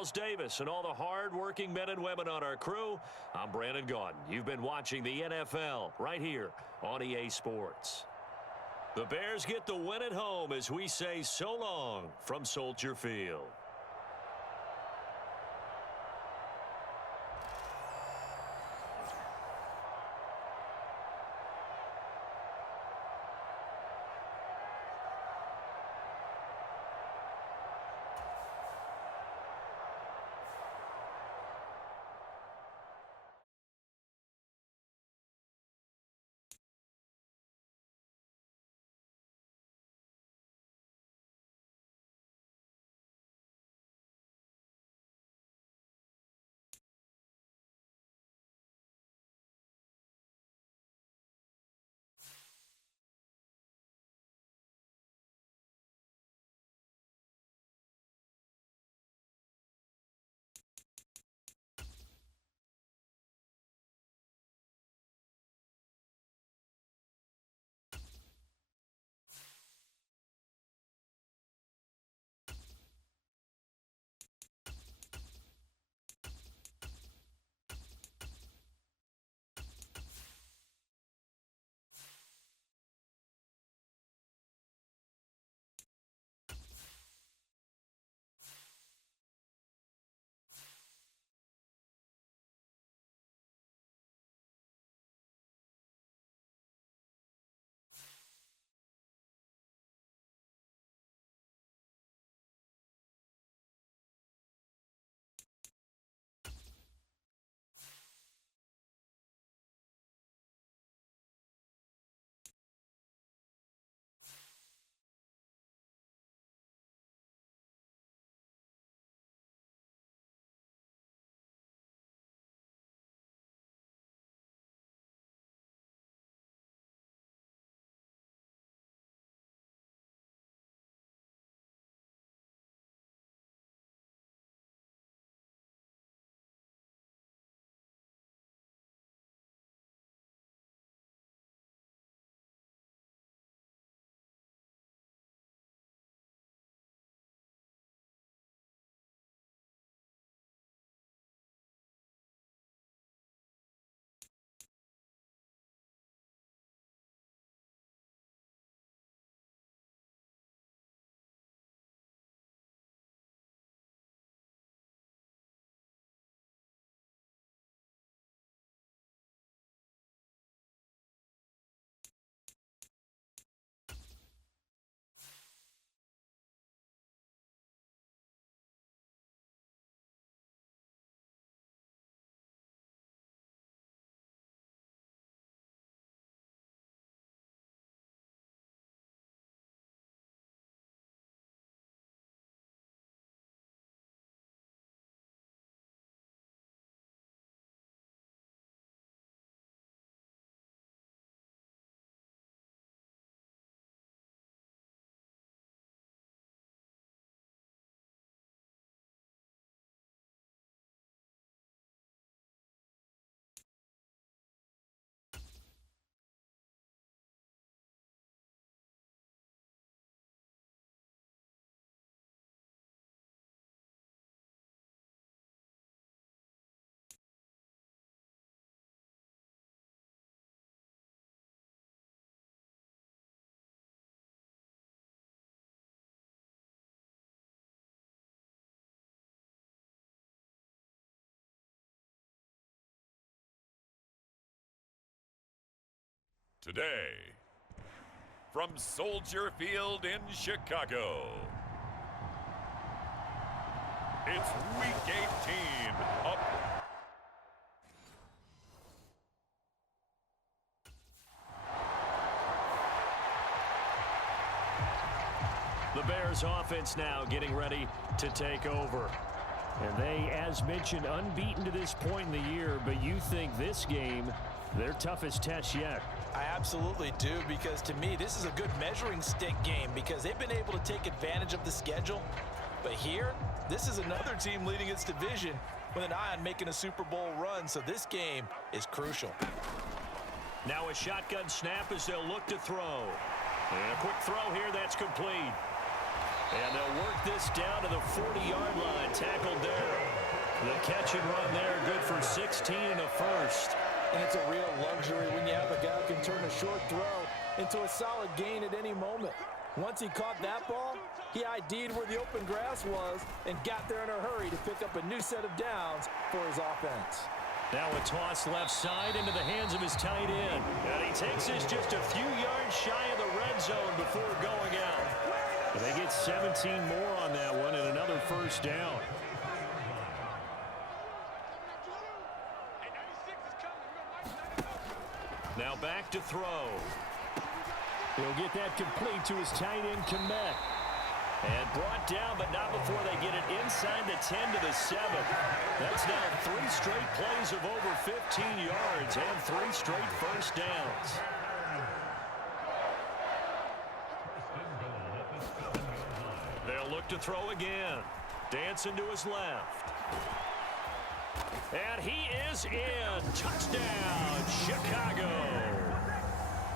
Charles Davis and all the hard-working men and women on our crew, I'm Brandon Gaudin. You've been watching the NFL right here on EA Sports. The Bears get the win at home as we say so long from Soldier Field. Today, from Soldier Field in Chicago, it's Week 18 of The Bears offense now getting ready to take over. And they, as mentioned, unbeaten to this point in the year, but you think this game, their toughest test yet. I absolutely do, because to me, this is a good measuring stick game because they've been able to take advantage of the schedule. But here, this is another team leading its division with an eye on making a Super Bowl run, so this game is crucial. Now a shotgun snap as they'll look to throw. And a quick throw here that's complete. And they'll work this down to the 40-yard line. Tackled there. The catch and run there, good for 16 and a first. And it's a real luxury when you have a guy who can turn a short throw into a solid gain at any moment. Once he caught that ball, he ID'd where the open grass was and got there in a hurry to pick up a new set of downs for his offense. Now a toss left side into the hands of his tight end. And he takes this just a few yards shy of the red zone before going out. And they get 17 more on that one and another first down. Now back to throw. He'll get that complete to his tight end, Komet. And brought down, but not before they get it inside the 10 to the 7. That's now 3 straight plays of over 15 yards and 3 straight first downs. They'll look to throw again. Dancing to his left. And he is in. Touchdown, Chicago.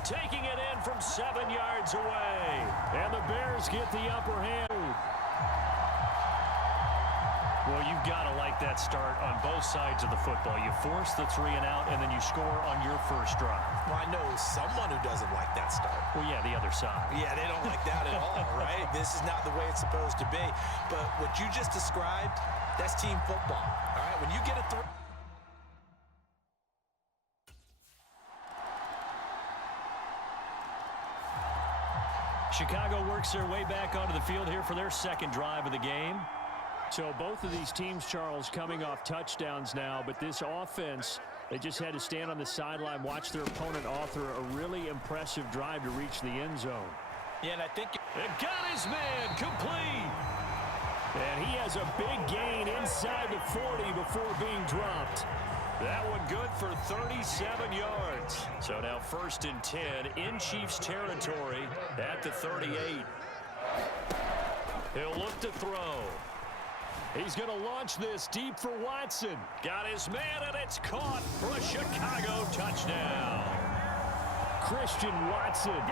Taking it in from 7 yards away. And the Bears get the upper hand. Well, you've got to like that start on both sides of the football. You force the 3 and out, and then you score on your first drive. Well, I know someone who doesn't like that start. Well, yeah, the other side. Yeah, they don't like that at all, right? This is not the way it's supposed to be. But what you just described, that's team football, all right? When you get a throw. Chicago works their way back onto the field here for their second drive of the game. So both of these teams, Charles, coming off touchdowns now, but this offense, they just had to stand on the sideline, watch their opponent author a really impressive drive to reach the end zone. Yeah, and I think it got his man complete. And he has a big gain inside the 40 before being dropped. That one good for 37 yards. So now 1st and 10 in Chiefs territory at the 38. He'll look to throw. He's going to launch this deep for Watson. Got his man, and it's caught for a Chicago touchdown. Christian Watson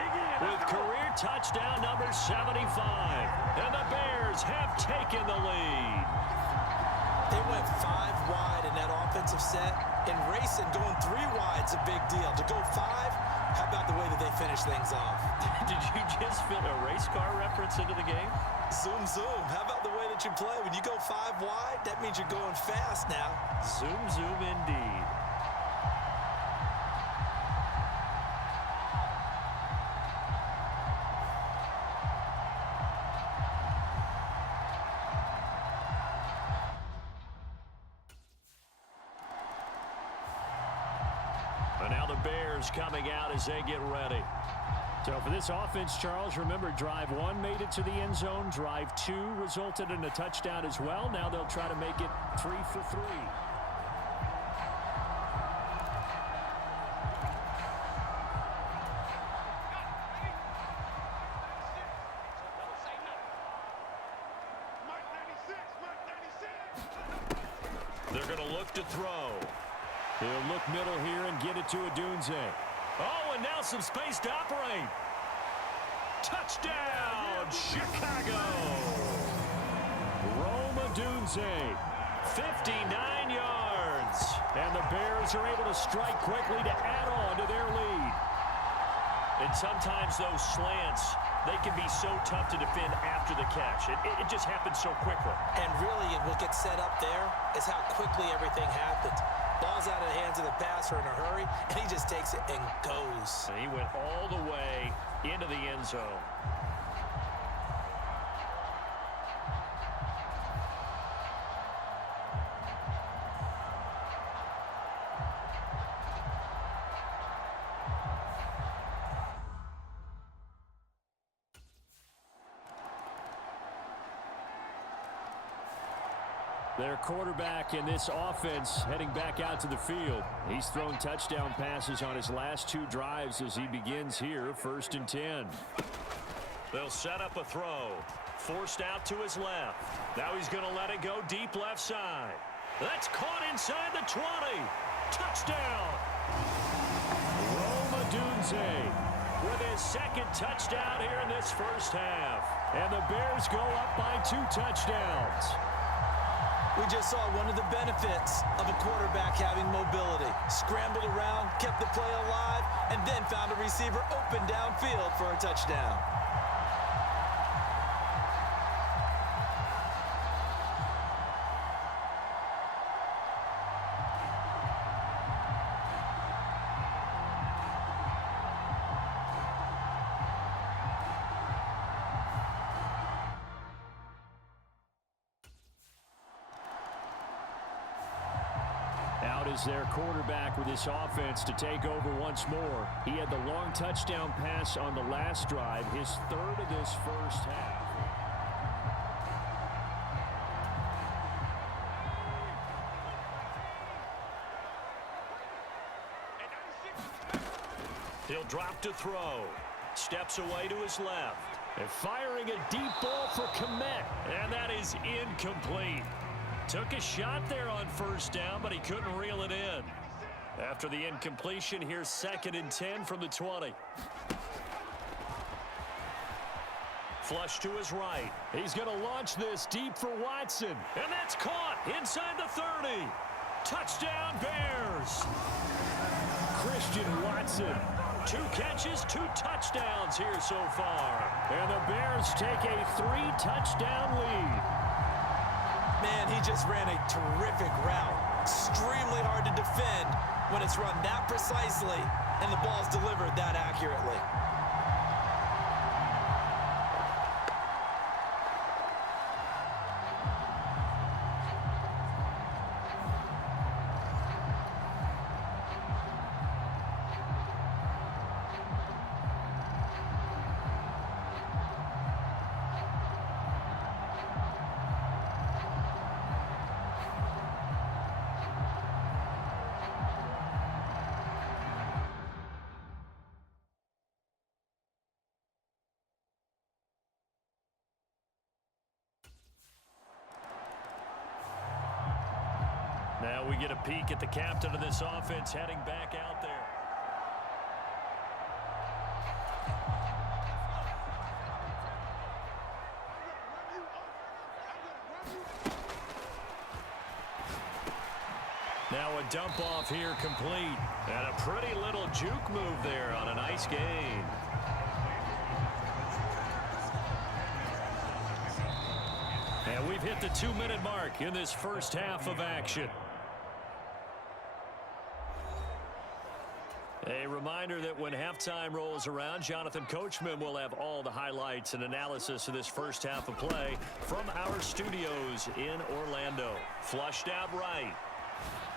with career touchdown number 75. And the Bears have taken the lead. They went 5 wide in that offensive set, and racing going 3 wide's a big deal. To go 5, how about the way that they finish things off? Did you just fit a race car reference into the game? Zoom, zoom. How about the way that you play? When you go 5 wide, that means you're going fast now. Zoom, zoom indeed. And now the Bears coming out as they get ready. So for this offense, Charles, remember, drive 1 made it to the end zone. Drive 2 resulted in a touchdown as well. Now they'll try to make it 3 for 3. They're going to look to throw. He'll look middle here and get it to Odunze. Oh, and now some space to operate. Touchdown, Chicago. Rome Odunze, 59 yards. And the Bears are able to strike quickly to add on to their lead. And sometimes those slants, they can be so tough to defend after the catch. It just happens so quickly. And really, what gets set up there is how quickly everything happens. Ball's out of the hands of the passer in a hurry, and he just takes it and goes. And he went all the way into the end zone. Their quarterback in this offense heading back out to the field. He's thrown touchdown passes on his last 2 drives as he begins here, 1st and 10. They'll set up a throw. Forced out to his left. Now he's going to let it go deep left side. That's caught inside the 20. Touchdown. Rome Odunze, with his second touchdown here in this first half. And the Bears go up by 2 touchdowns. We just saw one of the benefits of a quarterback having mobility. Scrambled around, kept the play alive, and then found a receiver open downfield for a touchdown. Out is their quarterback with this offense to take over once more. He had the long touchdown pass on the last drive, his third of this first half. He'll drop to throw. Steps away to his left. And firing a deep ball for Komet. And that is incomplete. Took a shot there on first down, but he couldn't reel it in. After the incompletion, here's 2nd and 10 from the 20. Flush to his right. He's going to launch this deep for Watson. And that's caught inside the 30. Touchdown, Bears. Christian Watson. 2 catches, 2 touchdowns here so far. And the Bears take a 3-touchdown lead. Man, he just ran a terrific route. Extremely hard to defend when it's run that precisely and the ball's delivered that accurately. Now we get a peek at the captain of this offense heading back out there. Now a dump off here complete. And a pretty little juke move there on a nice gain. And we've hit the 2-minute mark in this first half of action. A reminder that when halftime rolls around, Jonathan Coachman will have all the highlights and analysis of this first half of play from our studios in Orlando. Flushed out right.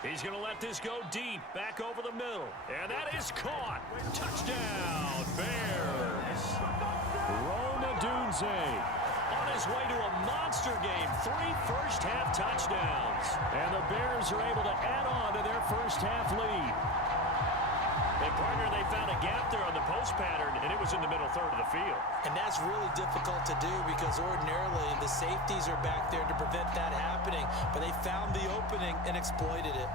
He's going to let this go deep, back over the middle. And that is caught. Touchdown, Bears. Roma Dunze on his way to a monster game. 3 first-half touchdowns. And the Bears are able to add on to their first-half lead. And, partner, they found a gap there on the post pattern, and it was in the middle third of the field. And that's really difficult to do because ordinarily the safeties are back there to prevent that happening. But they found the opening and exploited it.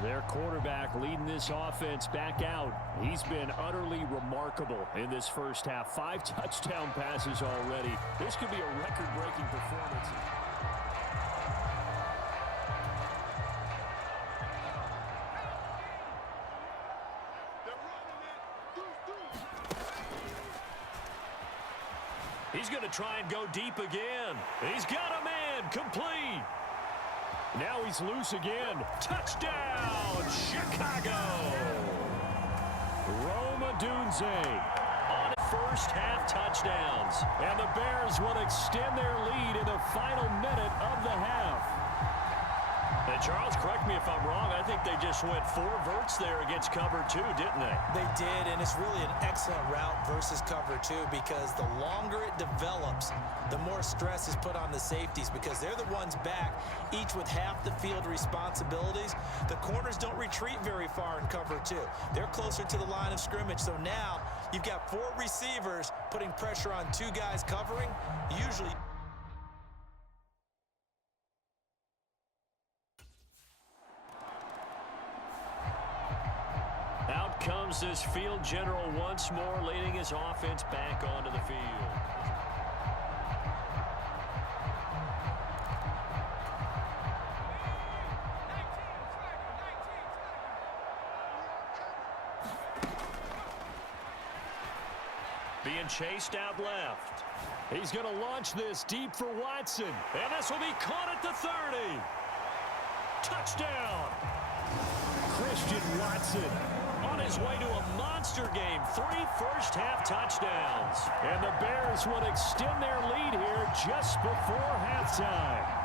Their quarterback leading this offense back out. He's been utterly remarkable in this first half. 5 touchdown passes already. This could be a record-breaking performance. He's going to try and go deep again. He's got a man, complete. Now he's loose again. Touchdown, Chicago. Roma Dunze on first half touchdowns. And the Bears will extend their lead in the final minute of the half. And Charles, correct me if I'm wrong, I think they just went 4 verts there against cover 2, didn't they? They did, and it's really an excellent route versus cover 2 because the longer it develops, the more stress is put on the safeties because they're the ones back, each with half the field responsibilities. The corners don't retreat very far in cover 2. They're closer to the line of scrimmage, so now you've got 4 receivers putting pressure on 2 guys covering, usually. Out comes this field general once more, leading his offense back onto the field. Being chased out left. He's going to launch this deep for Watson. And this will be caught at the 30. Touchdown. Christian Watson on his way to a monster game. 3 first-half touchdowns. And the Bears will extend their lead here just before halftime.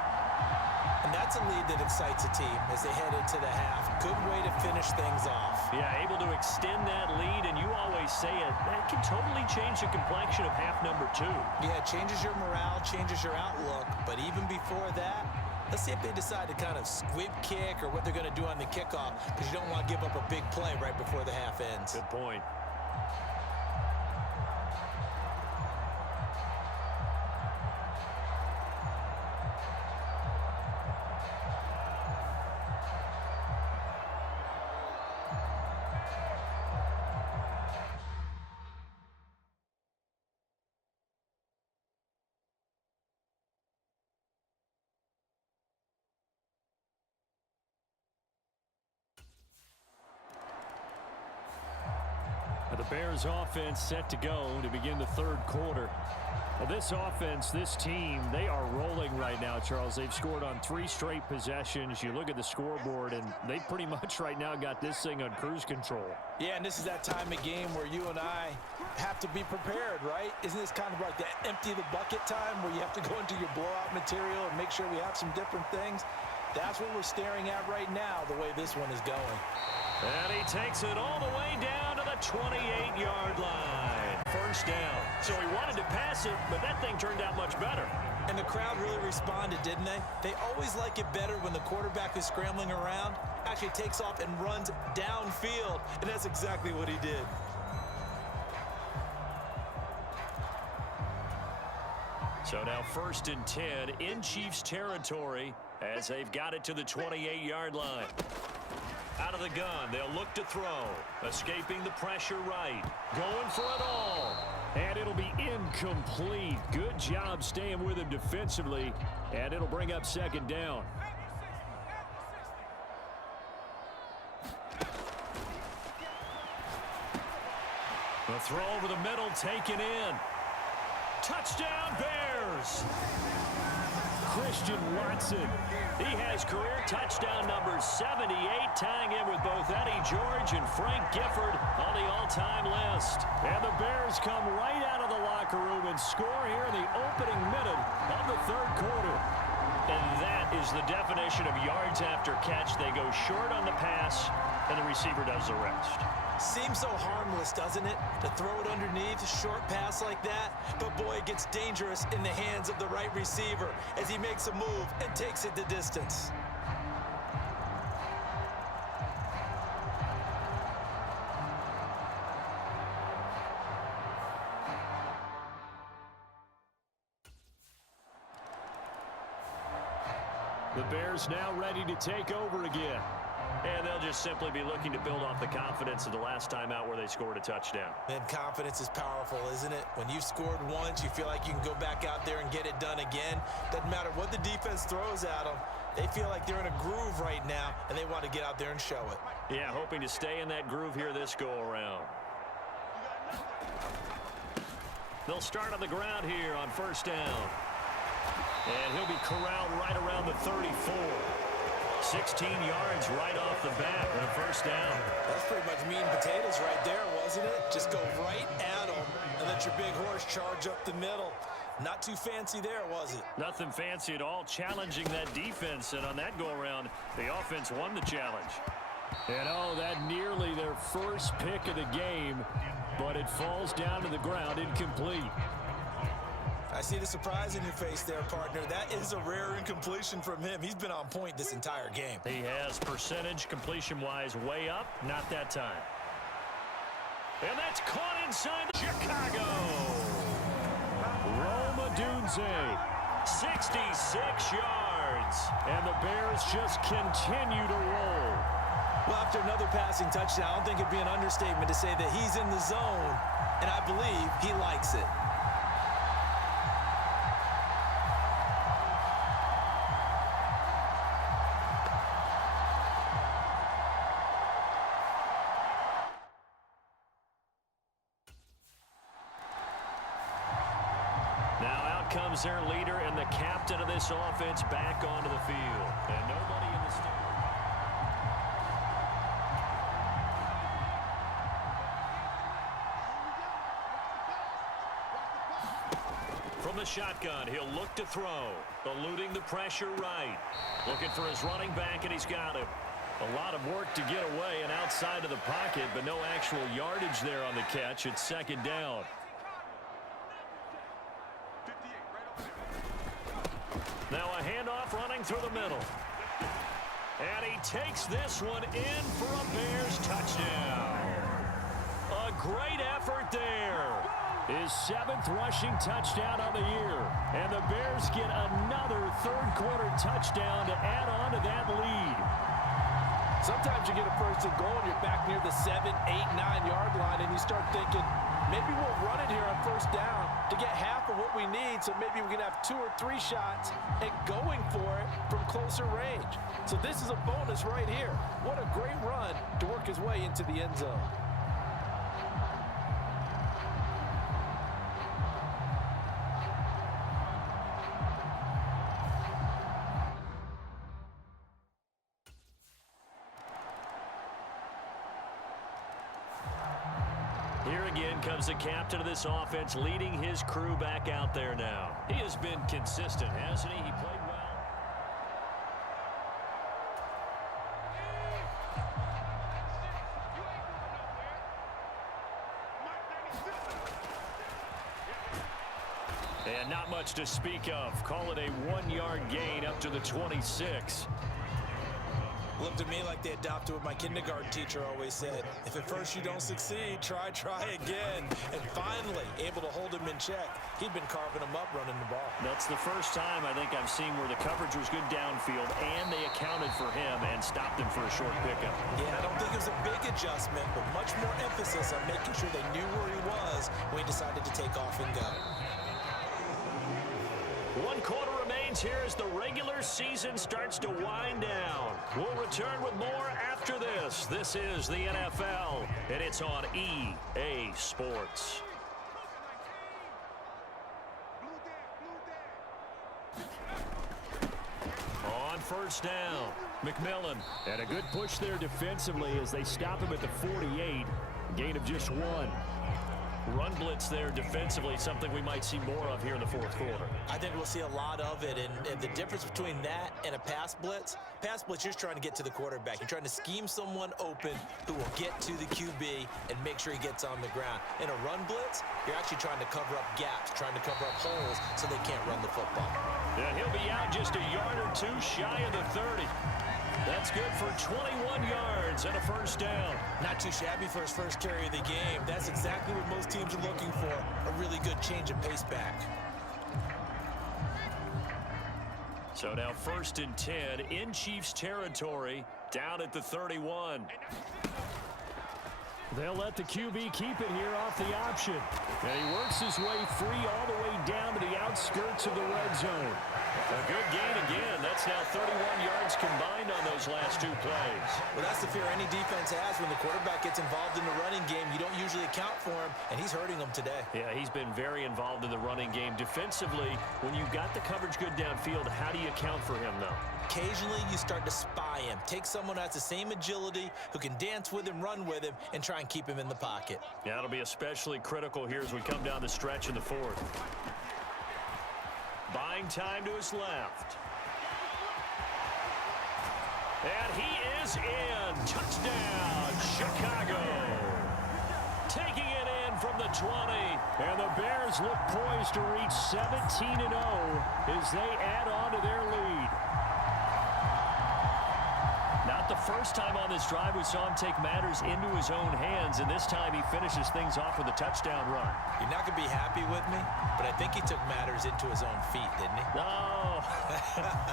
And that's a lead that excites a team as they head into the half. Good way to finish things off. Yeah, able to extend that lead, and you always say it, that can totally change the complexion of half number 2. Yeah, it changes your morale, changes your outlook. But even before that, let's see if they decide to kind of squib kick or what they're going to do on the kickoff because you don't want to give up a big play right before the half ends. Good point. The Bears offense set to go to begin the 3rd quarter. Well, this offense, this team, they are rolling right now, Charles. They've scored on 3 straight possessions. You look at the scoreboard, and they pretty much right now got this thing on cruise control. Yeah, and this is that time of game where you and I have to be prepared, right? Isn't this kind of like that empty the bucket time where you have to go into your blowout material and make sure we have some different things? That's what we're staring at right now, the way this one is going. And he takes it all the way down to the 28-yard line. First down. So he wanted to pass it, but that thing turned out much better. And the crowd really responded, didn't they? They always like it better when the quarterback is scrambling around, actually takes off and runs downfield, and that's exactly what he did. So now 1st and 10 in Chiefs territory as they've got it to the 28-yard line. Out of the gun, they'll look to throw. Escaping the pressure right. Going for it all. And it'll be incomplete. Good job staying with him defensively. And it'll bring up 2nd down. The throw over the middle taken in. Touchdown Bears! Christian Watson. He has career touchdown number 78, tying in with both Eddie George and Frank Gifford on the all-time list. And the Bears come right out of the locker room and score here in the opening minute of the 3rd quarter. And that is the definition of yards after catch. They go short on the pass, and the receiver does the rest. Seems so harmless, doesn't it, to throw it underneath, short pass like that? But boy, it gets dangerous in the hands of the right receiver as he makes a move and takes it the distance. The Bears now ready to take over again. And they'll just simply be looking to build off the confidence of the last time out where they scored a touchdown. And confidence is powerful, isn't it? When you've scored once, you feel like you can go back out there and get it done again. Doesn't matter what the defense throws at them. They feel like they're in a groove right now, and they want to get out there and show it. Yeah, hoping to stay in that groove here this go-around. They'll start on the ground here on 1st down. And he'll be corralled right around the 34. 16 yards right off the bat and a 1st down. That's pretty much meat and potatoes right there, wasn't it? Just go right at them and let your big horse charge up the middle. Not too fancy there, was it? Nothing fancy at all, challenging that defense, and on that go-around, the offense won the challenge. And oh, that nearly their first pick of the game, but it falls down to the ground incomplete. I see the surprise in your face there, partner. That is a rare incompletion from him. He's been on point this entire game. He has percentage completion-wise way up, not that time. And that's caught inside Chicago. Roma Dunze, 66 yards. And the Bears just continue to roll. Well, after another passing touchdown, I don't think it'd be an understatement to say that he's in the zone, and I believe he likes it. Comes their leader and the captain of this offense back onto the field. And nobody in the stadium. From the shotgun, he'll look to throw. Eluding the pressure right. Looking for his running back, and he's got him. A lot of work to get away and outside of the pocket, but no actual yardage there on the catch. It's second down. Now a handoff running through the middle. And he takes this one in for a Bears touchdown. A great effort there. His 7th rushing touchdown of the year. And the Bears get another third-quarter touchdown to add on to that lead. Sometimes you get a first and goal and you're back near the 7, 8, 9-yard line, and you start thinking, maybe we'll run it here on first down to get half of what we need, so maybe we can have 2 or 3 shots at going for it from closer range. So this is a bonus right here. What a great run to work his way into the end zone. Here again comes the captain of this offense, leading his crew back out there now. He has been consistent, hasn't he? He played well. And not much to speak of. Call it a 1-yard gain up to the 26. Looked to me like they adopted what my kindergarten teacher always said. If at first you don't succeed, try again. And finally, able to hold him in check. He'd been carving him up running the ball. That's the first time I think I've seen where the coverage was good downfield and they accounted for him and stopped him for a short pickup. Yeah, I don't think it was a big adjustment, but much more emphasis on making sure they knew where he was when he decided to take off and go. 1 quarter remains here as the regular season starts to wind down. We'll return with more after this. This is the NFL, and it's on EA Sports. On first down, McMillan. And a good push there defensively as they stop him at the 48. Gain of just 1. Run blitz there defensively, something we might see more of here in the fourth quarter. I think we'll see a lot of it, and the difference between that and a pass blitz, you're just trying to get to the quarterback. You're trying to scheme someone open who will get to the QB and make sure he gets on the ground. In a run blitz, you're actually trying to cover up gaps, trying to cover up holes so they can't run the football. And he'll be out just a yard or 2 shy of the 30. That's good for 21 yards and a first down. Not too shabby for his first carry of the game. That's exactly what most teams are looking for, a really good change of pace back. So now 1st and 10 in Chiefs territory, down at the 31. They'll let the QB keep it here off the option. And he works his way free all the way down to the outskirts of the red zone. A good gain again. That's now 31 yards combined on those last 2 plays. Well, that's the fear any defense has when the quarterback gets involved in the running game. You don't usually account for him, and he's hurting them today. Yeah, he's been very involved in the running game. Defensively, when you've got the coverage good downfield, how do you account for him, though? Occasionally, you start to spy him. Take someone who has the same agility, who can dance with him, run with him, and try and keep him in the pocket. Yeah, it'll be especially critical here as we come down the stretch in the fourth. Buying time to his left. And he is in. Touchdown, Chicago. Taking it in from the 20. And the Bears look poised to reach 17-0 as they add on to their lead. Not the first time on this drive we saw him take matters into his own hands, and this time he finishes things off with a touchdown run. You're not going to be happy with me, but I think he took matters into his own feet, didn't he? No.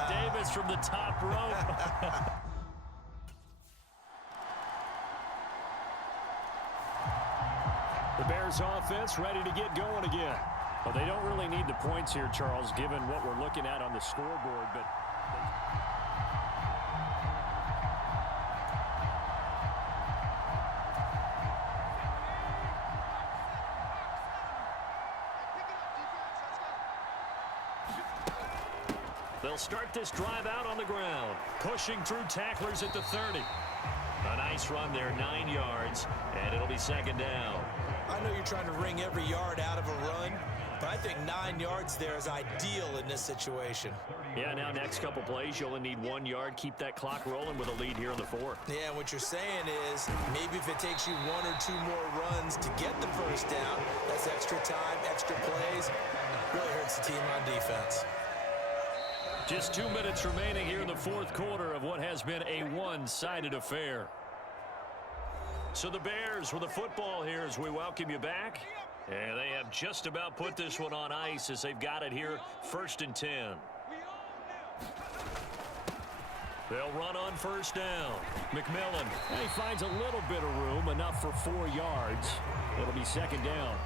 Davis from the top rope. The Bears offense ready to get going again. Well, they don't really need the points here, Charles, given what we're looking at on the scoreboard, but they'll start this drive out on the ground, pushing through tacklers at the 30. A nice run there, 9 yards, and it'll be second down. I know you're trying to wring every yard out of a run, but I think 9 yards there is ideal in this situation. Yeah, now next couple plays, you only need 1 yard. Keep that clock rolling with a lead here in the 4th. Yeah, and what you're saying is maybe if it takes you 1 or 2 more runs to get the first down, that's extra time, extra plays. Really hurts the team on defense. Just 2 minutes remaining here in the 4th quarter of what has been a one-sided affair. So the Bears with the football here as we welcome you back. And they have just about put this one on ice as they've got it here, 1st and 10. They'll run on first down. McMillan. and he finds a little bit of room, enough for 4 yards. It'll be second down.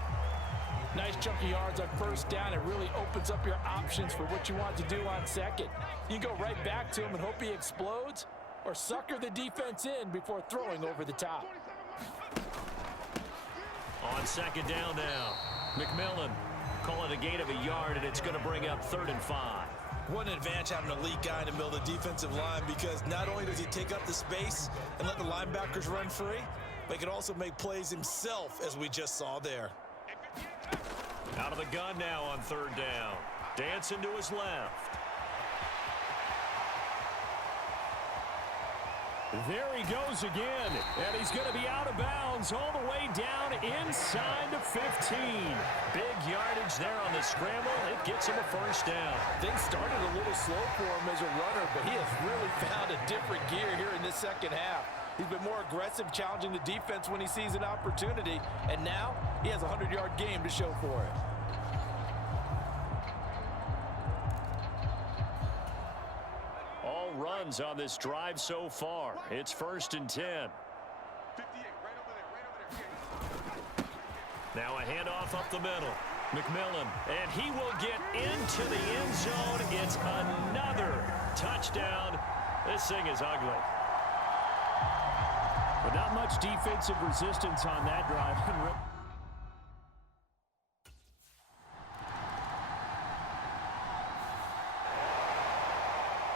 Nice chunky yards on first down. It really opens up your options for what you want to do on second. You can go right back to him and hope he explodes, or sucker the defense in before throwing over the top. On second down now. McMillan. Call it a gain of a yard, and it's going to bring up 3rd and 5. What an advantage having an elite guy in the middle of the defensive line, because not only does he take up the space and let the linebackers run free, but he can also make plays himself, as we just saw there. Out of the gun now on 3rd down. Dancing to his left. There he goes again, and he's going to be out of bounds all the way down inside the 15. Big yardage there on the scramble. It gets him a first down. Things started a little slow for him as a runner, but he has really found a different gear here in this second half. He's been more aggressive, challenging the defense when he sees an opportunity, and now he has a 100-yard game to show for it. All runs on this drive so far. It's 1st and 10. Now a handoff up the middle. McMillan, and he will get into the end zone. It's another touchdown. This thing is ugly. But not much defensive resistance on that drive.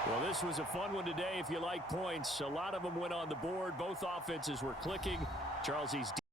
Well, this was a fun one today if you like points. A lot of them went on the board. Both offenses were clicking. Charles,